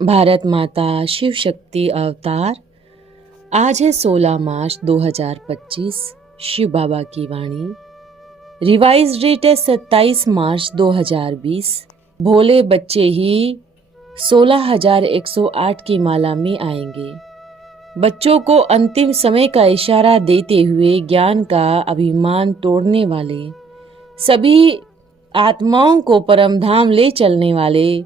भारत माता शिव शक्ति अवतार। आज है 16 मार्च 2025। शिव बाबा की वाणी। रिवाइज डेट है 27 मार्च 2020। भोले बच्चे ही 16,108 की माला में आएंगे। बच्चों को अंतिम समय का इशारा देते हुए ज्ञान का अभिमान तोड़ने वाले, सभी आत्माओं को परमधाम ले चलने वाले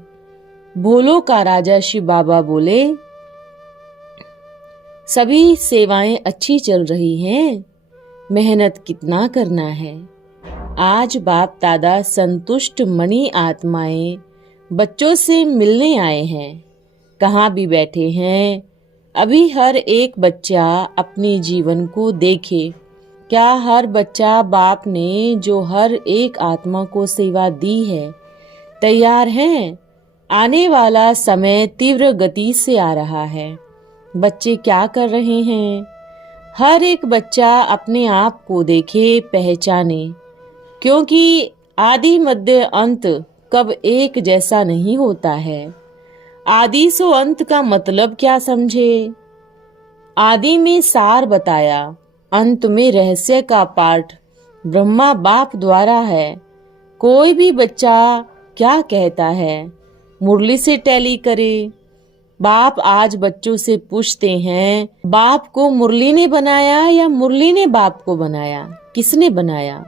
भोलों का राजा शिव बाबा बोले, सभी सेवाएं अच्छी चल रही हैं, मेहनत कितना करना है। आज बाप दादा संतुष्ट मनी आत्माएं बच्चों से मिलने आए हैं। कहाँ भी बैठे हैं, अभी हर एक बच्चा अपने जीवन को देखे। क्या हर बच्चा बाप ने जो हर एक आत्मा को सेवा दी है तैयार हैं? आने वाला समय तीव्र गति से आ रहा है। बच्चे क्या कर रहे हैं? हर एक बच्चा अपने आप को देखे, पहचाने, क्योंकि आदि मध्य अंत कब एक जैसा नहीं होता है। आदि सो अंत का मतलब क्या समझे? आदि में सार बताया, अंत में रहस्य का पाठ ब्रह्मा बाप द्वारा है। कोई भी बच्चा क्या कहता है? मुरली से टैली करे। बाप आज बच्चों से पूछते हैं, बाप को मुरली ने बनाया या मुरली ने बाप को बनाया? किसने बनाया?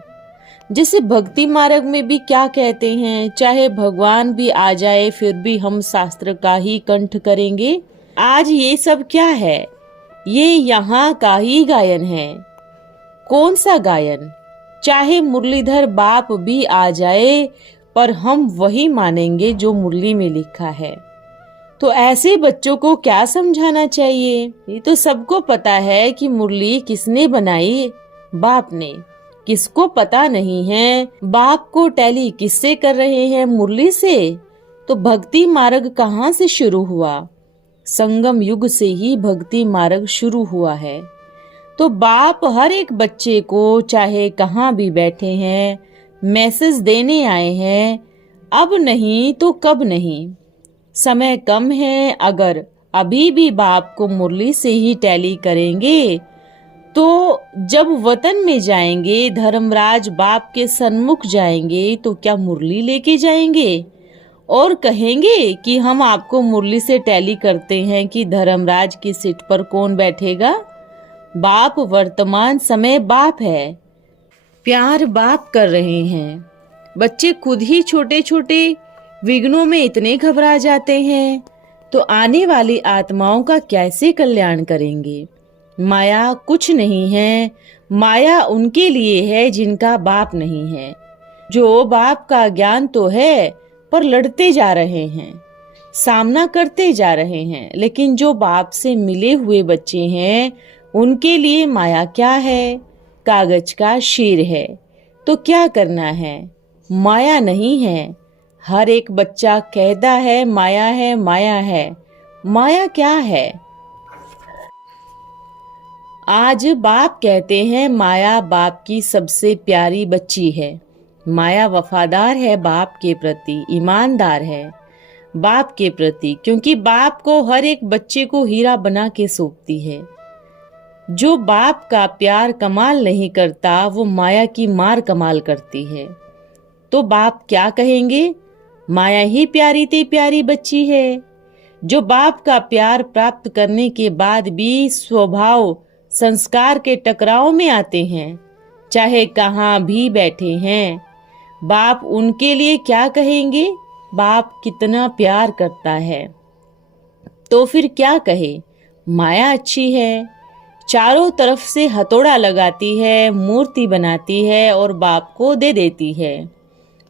जैसे भक्ति मार्ग में भी क्या कहते हैं, चाहे भगवान भी आ जाए फिर भी हम शास्त्र का ही कंठ करेंगे। आज ये सब क्या है? ये यहाँ का ही गायन है। कौन सा गायन? चाहे मुरलीधर बाप भी आ जाए पर हम वही मानेंगे जो मुरली में लिखा है। तो ऐसे बच्चों को क्या समझाना चाहिए? ये तो सबको पता है कि मुरली किसने बनाई? बाप ने। किसको पता नहीं है बाप को टैली किससे कर रहे हैं? मुरली से। तो भक्ति मार्ग कहाँ से शुरू हुआ? संगम युग से ही भक्ति मार्ग शुरू हुआ है। तो बाप हर एक बच्चे को, चाहे कहाँ भी बैठे हैं, मैसेज देने आए हैं। अब नहीं तो कब नहीं, समय कम है। अगर अभी भी बाप को मुरली से ही टैली करेंगे तो जब वतन में जाएंगे, धर्मराज बाप के सन्मुख जाएंगे तो क्या मुरली लेके जाएंगे और कहेंगे कि हम आपको मुरली से टैली करते हैं कि धर्मराज की सीट पर कौन बैठेगा? बाप वर्तमान समय बाप है, प्यार बाप कर रहे हैं। बच्चे खुद ही छोटे छोटे विघ्नों में इतने घबरा जाते हैं, तो आने वाली आत्माओं का कैसे कल्याण करेंगे? माया कुछ नहीं है। माया उनके लिए है जिनका बाप नहीं है। जो बाप का ज्ञान तो है पर लड़ते जा रहे हैं, सामना करते जा रहे हैं। लेकिन जो बाप से मिले हुए बच्चे हैं उनके लिए माया क्या है? कागज का शेर है। तो क्या करना है? माया नहीं है। हर एक बच्चा कहता है माया है, माया है। माया क्या है? आज बाप कहते हैं माया बाप की सबसे प्यारी बच्ची है। माया वफादार है बाप के प्रति, ईमानदार है बाप के प्रति, क्योंकि बाप को हर एक बच्चे को हीरा बना के सौंपती है। जो बाप का प्यार कमाल नहीं करता वो माया की मार कमाल करती है। तो बाप क्या कहेंगे? माया ही प्यारी ते प्यारी बच्ची है। जो बाप का प्यार प्राप्त करने के बाद भी स्वभाव संस्कार के टकराव में आते हैं, चाहे कहाँ भी बैठे हैं, बाप उनके लिए क्या कहेंगे? बाप कितना प्यार करता है। तो फिर क्या कहे? माया अच्छी है, चारों तरफ से हथौड़ा लगाती है, मूर्ति बनाती है और बाप को दे देती है।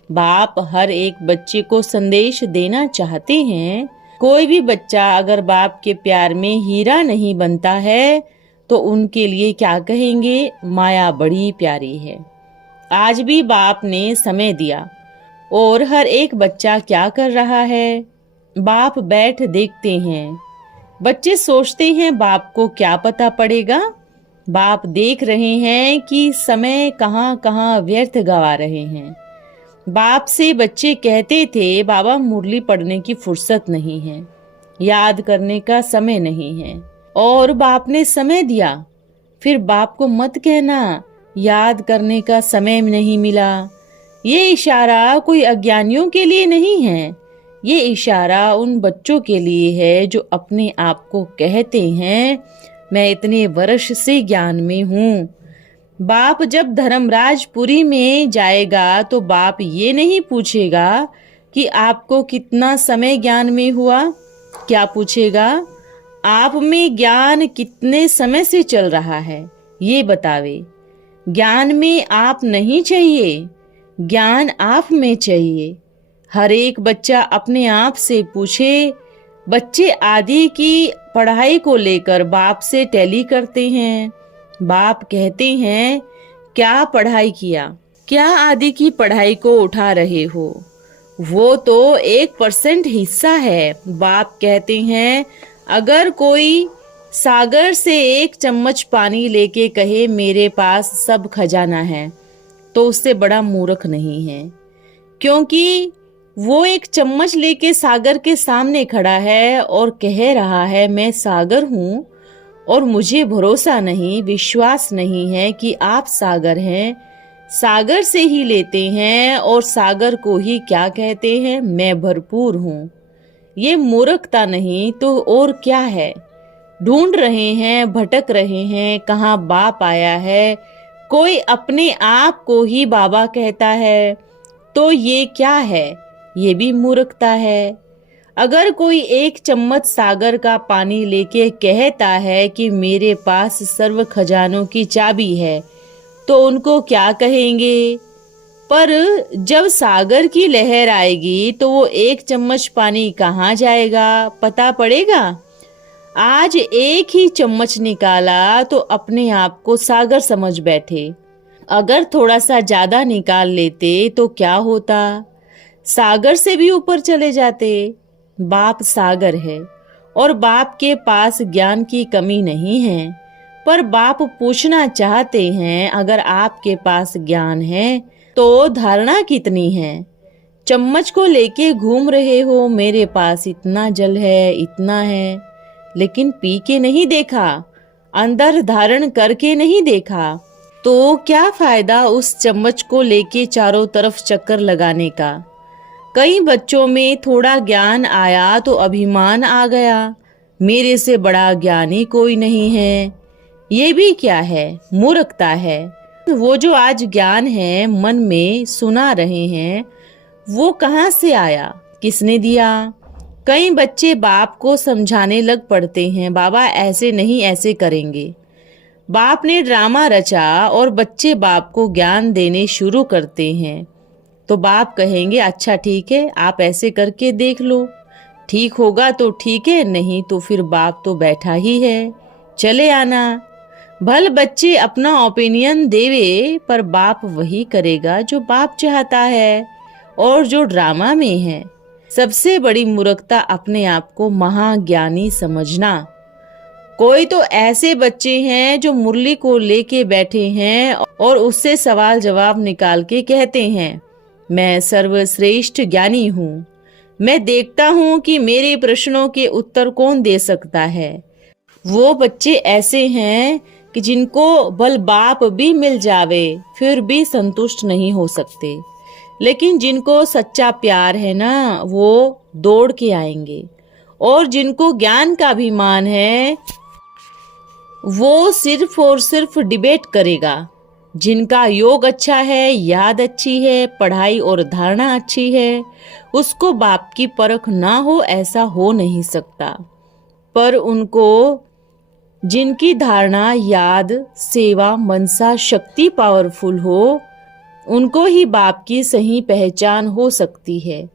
बाप हर एक बच्चे को संदेश देना चाहते हैं। कोई भी बच्चा अगर बाप के प्यार में हीरा नहीं बनता है तो उनके लिए क्या कहेंगे? माया बड़ी प्यारी है। आज भी बाप ने समय दिया और हर एक बच्चा क्या कर रहा है? बाप बैठ देखते हैं। बच्चे सोचते हैं बाप को क्या पता पड़ेगा? बाप देख रहे हैं कि समय कहाँ कहाँ व्यर्थ गवा रहे हैं। बाप से बच्चे कहते थे, बाबा मुरली पढ़ने की फुर्सत नहीं है, याद करने का समय नहीं है, और बाप ने समय दिया। फिर बाप को मत कहना याद करने का समय नहीं मिला। ये इशारा कोई अज्ञानियों के लिए नहीं है, ये इशारा उन बच्चों के लिए है जो अपने आप को कहते हैं मैं इतने वर्ष से ज्ञान में हूँ। बाप जब धर्मराजपुरी में जाएगा तो बाप ये नहीं पूछेगा कि आपको कितना समय ज्ञान में हुआ। क्या पूछेगा? आप में ज्ञान कितने समय से चल रहा है, ये बतावे। ज्ञान में आप नहीं चाहिए, ज्ञान आप में चाहिए। हर एक बच्चा अपने आप से पूछे। बच्चे आदि की पढ़ाई को लेकर बाप से टैली करते हैं। बाप कहते हैं क्या पढ़ाई किया, क्या आदि की पढ़ाई को उठा रहे हो, वो तो 1% हिस्सा है। बाप कहते हैं अगर कोई सागर से 1 चम्मच पानी लेके कहे मेरे पास सब खजाना है, तो उससे बड़ा मूर्ख नहीं है, क्योंकि वो 1 चम्मच लेके सागर के सामने खड़ा है और कह रहा है मैं सागर हूँ और मुझे भरोसा नहीं, विश्वास नहीं है कि आप सागर हैं। सागर से ही लेते हैं और सागर को ही क्या कहते हैं, मैं भरपूर हूँ। ये मूर्खता नहीं तो और क्या है। ढूंढ रहे हैं, भटक रहे हैं, कहाँ बाप आया है। कोई अपने आप को ही बाबा कहता है, तो ये क्या है, ये भी मूर्खता है। अगर कोई 1 चम्मच सागर का पानी लेके कहता है कि मेरे पास सर्व खजानों की चाबी है, तो उनको क्या कहेंगे। पर जब सागर की लहर आएगी तो वो 1 चम्मच पानी कहाँ जाएगा, पता पड़ेगा। आज 1 ही चम्मच निकाला तो अपने आप को सागर समझ बैठे। अगर थोड़ा सा ज्यादा निकाल लेते तो क्या होता, सागर से भी ऊपर चले जाते। बाप सागर है और बाप के पास ज्ञान की कमी नहीं है, पर बाप पूछना चाहते हैं अगर आपके पास ज्ञान है तो धारणा कितनी है। चम्मच को लेके घूम रहे हो, मेरे पास इतना जल है, इतना है, लेकिन पी के नहीं देखा, अंदर धारण करके नहीं देखा, तो क्या फायदा उस चम्मच को लेके चारों तरफ चक्कर लगाने का। कई बच्चों में थोड़ा ज्ञान आया तो अभिमान आ गया, मेरे से बड़ा ज्ञानी कोई नहीं है। ये भी क्या है, मूर्खता है। वो जो आज ज्ञान है मन में सुना रहे हैं, वो कहाँ से आया, किसने दिया। कई बच्चे बाप को समझाने लग पड़ते हैं, बाबा ऐसे नहीं ऐसे करेंगे। बाप ने ड्रामा रचा और बच्चे बाप को ज्ञान देने शुरू करते हैं, तो बाप कहेंगे अच्छा ठीक है, आप ऐसे करके देख लो, ठीक होगा तो ठीक है, नहीं तो फिर बाप तो बैठा ही है, चले आना। भल बच्चे अपना ओपिनियन देवे, पर बाप वही करेगा जो बाप चाहता है और जो ड्रामा में है। सबसे बड़ी मूर्खता अपने आप को महाज्ञानी समझना। कोई तो ऐसे बच्चे हैं जो मुरली को लेके बैठे हैं और उससे सवाल जवाब निकाल के कहते हैं मैं सर्वश्रेष्ठ ज्ञानी हूँ, मैं देखता हूँ कि मेरे प्रश्नों के उत्तर कौन दे सकता है। वो बच्चे ऐसे हैं कि जिनको भल बाप भी मिल जावे फिर भी संतुष्ट नहीं हो सकते, लेकिन जिनको सच्चा प्यार है ना, वो दौड़ के आएंगे। और जिनको ज्ञान का अभिमान है वो सिर्फ और सिर्फ डिबेट करेगा। जिनका योग अच्छा है, याद अच्छी है, पढ़ाई और धारणा अच्छी है, उसको बाप की परख ना हो ऐसा हो नहीं सकता। पर उनको जिनकी धारणा, याद, सेवा, मनसा, शक्ति पावरफुल हो, उनको ही बाप की सही पहचान हो सकती है।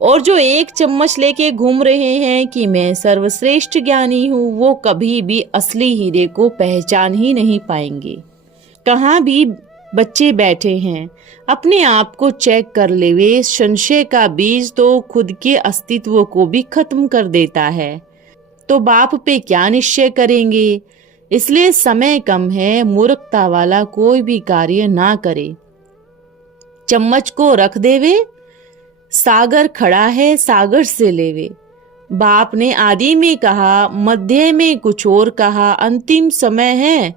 और जो 1 चम्मच लेके घूम रहे हैं कि मैं सर्वश्रेष्ठ ज्ञानी हूँ, वो कभी भी असली हीरे को पहचान ही नहीं पाएंगे। कहाँ भी बच्चे बैठे हैं, अपने आप को चेक कर लेवे। संशय का बीज तो खुद के अस्तित्व को भी खत्म कर देता है। तो बाप पे क्या निश्चय करेंगे। इसलिए समय कम है, मूर्खता वाला कोई भी कार्य ना करे। चम्मच को रख देवे, सागर खड़ा है सागर से लेवे। बाप ने आदि में कहा, मध्य में कुछ और कहा, अंतिम समय है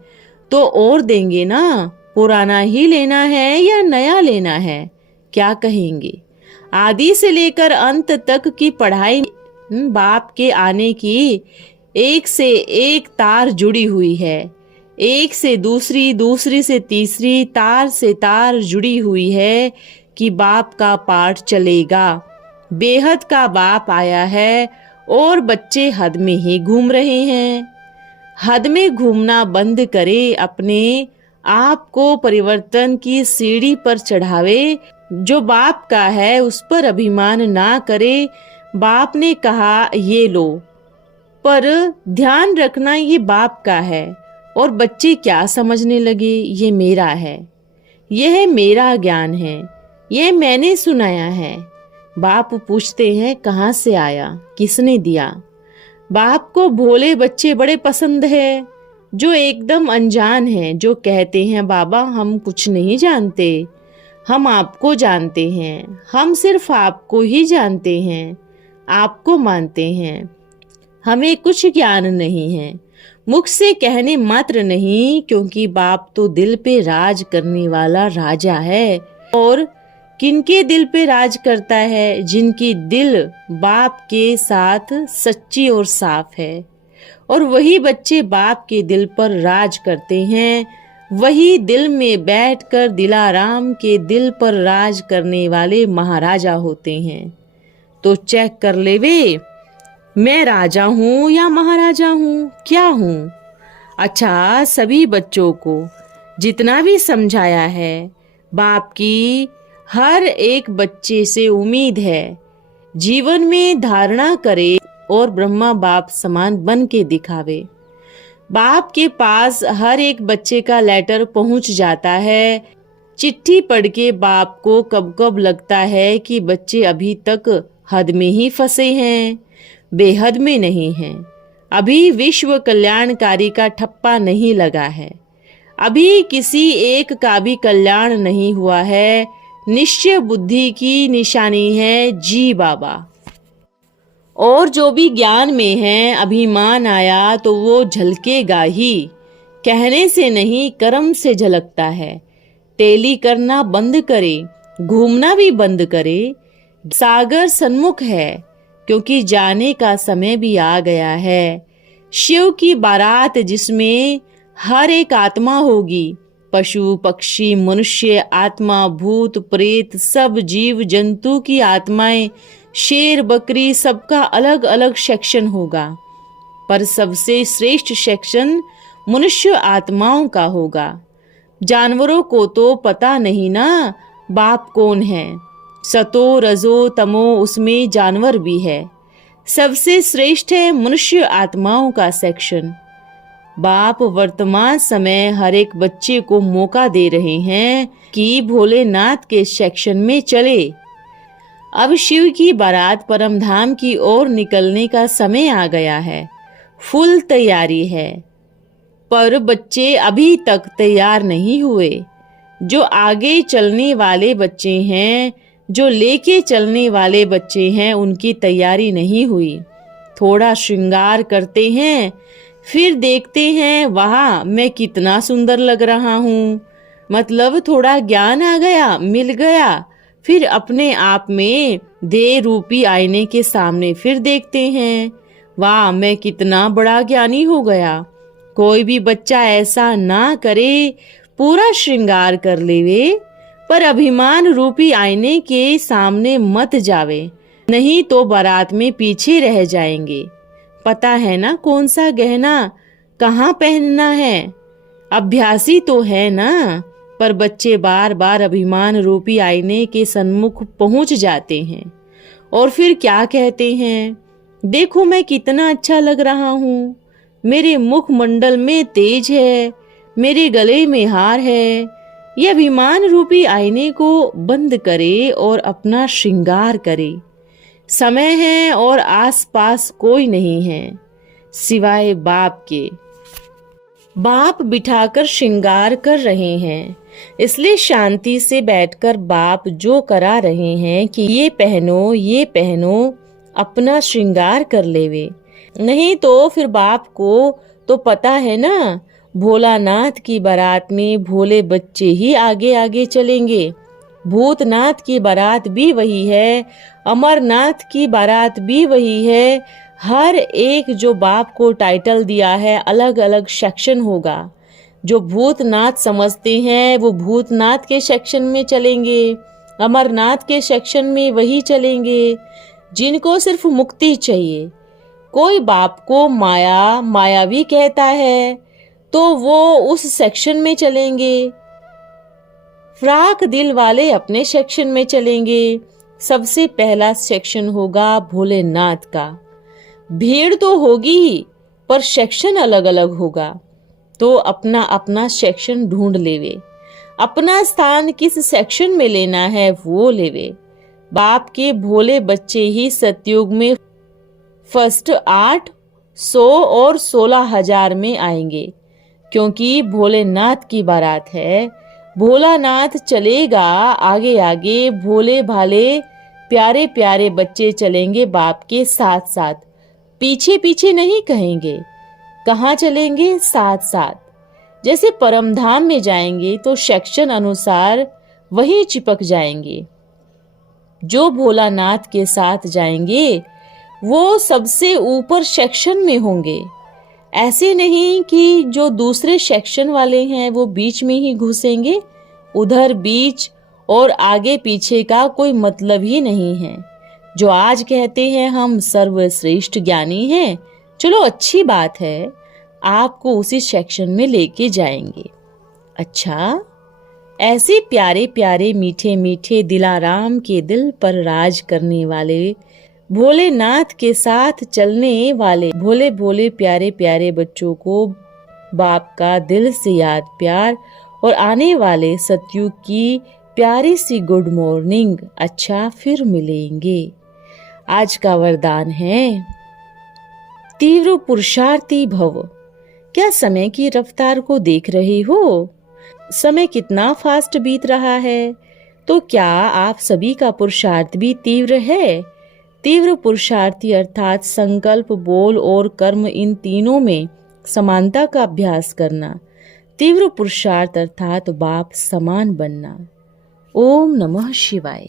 तो और देंगे ना। पुराना ही लेना है या नया लेना है, क्या कहेंगे। आदि से लेकर अंत तक की पढ़ाई बाप के आने की एक से एक तार जुड़ी हुई है। एक से दूसरी, दूसरी से तीसरी, तार से तार जुड़ी हुई है कि बाप का पाठ चलेगा। बेहद का बाप आया है और बच्चे हद में ही घूम रहे हैं। हद में घूमना बंद करे, अपने आप को परिवर्तन की सीढ़ी पर चढ़ावे। जो बाप का है उस पर अभिमान ना करे। बाप ने कहा ये लो, पर ध्यान रखना ये बाप का है। और बच्चे क्या समझने लगे, ये मेरा है, यह मेरा ज्ञान है, यह मैंने सुनाया है। बाप पूछते हैं कहाँ से आया, किसने दिया। बाप को भोले बच्चे बड़े पसंद है, जो एकदम अनजान हैं, जो कहते हैं बाबा हम कुछ नहीं जानते, हम आपको जानते हैं, हम सिर्फ आपको ही जानते हैं, आपको मानते हैं, हमें कुछ ज्ञान नहीं है। मुख से कहने मात्र नहीं, क्योंकि बाप तो दिल पे राज करने वाला राजा है। और किनके दिल पे राज करता है, जिनकी दिल बाप के साथ सच्ची और साफ है। और वही बच्चे बाप के दिल पर राज करते हैं। वही दिल में बैठकर दिलाराम के दिल पर राज करने वाले महाराजा होते हैं। तो चेक कर ले वे, मैं राजा हूँ या महाराजा हूँ, क्या हूँ। अच्छा, सभी बच्चों को जितना भी समझाया है, बाप की हर एक बच्चे से उम्मीद है जीवन में धारणा करे और ब्रह्मा बाप समान बन के दिखावे। बाप के पास हर एक बच्चे का लेटर पहुंच जाता है। चिट्ठी पढ़ के बाप को कब कब लगता है कि बच्चे अभी तक हद में ही फंसे हैं, बेहद में नहीं हैं। अभी विश्व कल्याणकारी का ठप्पा नहीं लगा है, अभी किसी एक का भी कल्याण नहीं हुआ है। निश्चय बुद्धि की निशानी है जी बाबा। और जो भी ज्ञान में है, अभिमान आया तो वो झलकेगा ही, कहने से नहीं कर्म से झलकता है। टेली करना बंद करे, घूमना भी बंद करे। सागर सन्मुख है, क्योंकि जाने का समय भी आ गया है। शिव की बारात जिसमें हर एक आत्मा होगी, पशु पक्षी मनुष्य आत्मा, भूत प्रेत सब जीव जंतु की आत्माएं, शेर बकरी, सबका अलग अलग सेक्शन होगा। पर सबसे श्रेष्ठ सेक्शन मनुष्य आत्माओं का होगा। जानवरों को तो पता नहीं ना बाप कौन है। सतो रजो तमो उसमें जानवर भी है। सबसे श्रेष्ठ है मनुष्य आत्माओं का सेक्शन। बाप वर्तमान समय हर एक बच्चे को मौका दे रहे हैं कि भोलेनाथ के सेक्शन में चले। अब शिव की बारात परमधाम की ओर निकलने का समय आ गया है। फुल तैयारी है, पर बच्चे अभी तक तैयार नहीं हुए। जो आगे चलने वाले बच्चे हैं, जो लेके चलने वाले बच्चे हैं, उनकी तैयारी नहीं हुई। थोड़ा श्रृंगार करते हैं, फिर देखते हैं वहाँ मैं कितना सुंदर लग रहा हूँ। मतलब थोड़ा ज्ञान आ गया, मिल गया, फिर अपने आप में देह रूपी आईने के सामने फिर देखते हैं, वाह मैं कितना बड़ा ज्ञानी हो गया। कोई भी बच्चा ऐसा ना करे, पूरा श्रृंगार कर लेवे, पर अभिमान रूपी आईने के सामने मत जावे, नहीं तो बारात में पीछे रह जाएंगे। पता है ना कौन सा गहना कहाँ पहनना है। अभ्यासी तो है ना, पर बच्चे बार बार अभिमान रूपी आईने के सन्मुख पहुंच जाते हैं और फिर क्या कहते हैं, देखो मैं कितना अच्छा लग रहा हूँ, मेरे मुख मंडल में तेज है, मेरे गले में हार है। ये अभिमान रूपी आईने को बंद करे और अपना श्रृंगार करे। समय है और आसपास कोई नहीं है सिवाय बाप के। बाप बिठाकर श्रृंगार कर रहे हैं, इसलिए शांति से बैठकर बाप जो करा रहे हैं कि ये पहनो, अपना श्रृंगार कर लेवे। नहीं तो फिर बाप को तो पता है ना, भोलानाथ की बारात में भोले बच्चे ही आगे आगे चलेंगे। भूतनाथ की बारात भी वही है, अमरनाथ की बारात भी वही है। हर एक जो बाप को टाइटल दिया है अलग अलग सेक्शन होगा। जो भूतनाथ समझते हैं वो भूतनाथ के सेक्शन में चलेंगे, अमरनाथ के सेक्शन में वही चलेंगे। जिनको सिर्फ मुक्ति चाहिए, कोई बाप को मायावी कहता है तो वो उस सेक्शन में चलेंगे। फ्राक दिल वाले अपने सेक्शन में चलेंगे। सबसे पहला सेक्शन होगा भोलेनाथ का। भीड़ तो होगी ही, पर सेक्शन अलग अलग होगा। तो अपना अपना सेक्शन ढूंढ लेवे, अपना स्थान किस सेक्शन में लेना है वो लेवे। बाप के भोले बच्चे ही सतयुग में फर्स्ट 8, 100 और 16,000 में आएंगे, क्योंकि भोलेनाथ की बारात है। भोलानाथ चलेगा आगे आगे, भोले भाले प्यारे प्यारे बच्चे चलेंगे बाप के साथ साथ, पीछे पीछे नहीं कहेंगे। कहाँ चलेंगे? साथ साथ। जैसे परमधाम में जाएंगे तो सेक्शन अनुसार वही चिपक जाएंगे। जो भोलानाथ के साथ जाएंगे वो सबसे ऊपर सेक्शन में होंगे। ऐसे नहीं कि जो दूसरे सेक्शन वाले हैं वो बीच में ही घुसेंगे। उधर बीच और आगे पीछे का कोई मतलब ही नहीं है। जो आज कहते हैं हम सर्वश्रेष्ठ ज्ञानी हैं, चलो अच्छी बात है, आपको उसी सेक्शन में लेके जाएंगे। अच्छा, ऐसे प्यारे प्यारे मीठे मीठे दिलाराम के दिल पर राज करने वाले, भोलेनाथ के साथ चलने वाले भोले भोले प्यारे प्यारे बच्चों को बाप का दिल से याद प्यार और आने वाले सतयुग की प्यारी सी गुड मॉर्निंग। अच्छा, फिर मिलेंगे। आज का वरदान है तीव्र पुरुषार्थी भव। क्या समय की रफ्तार को देख रहे हो? समय कितना फास्ट बीत रहा है। तो क्या आप सभी का पुरुषार्थ भी तीव्र है? तीव्र पुरुषार्थी अर्थात संकल्प, बोल और कर्म, इन तीनों में समानता का अभ्यास करना। तीव्र पुरुषार्थ अर्थात बाप समान बनना। ओम नमः शिवाय।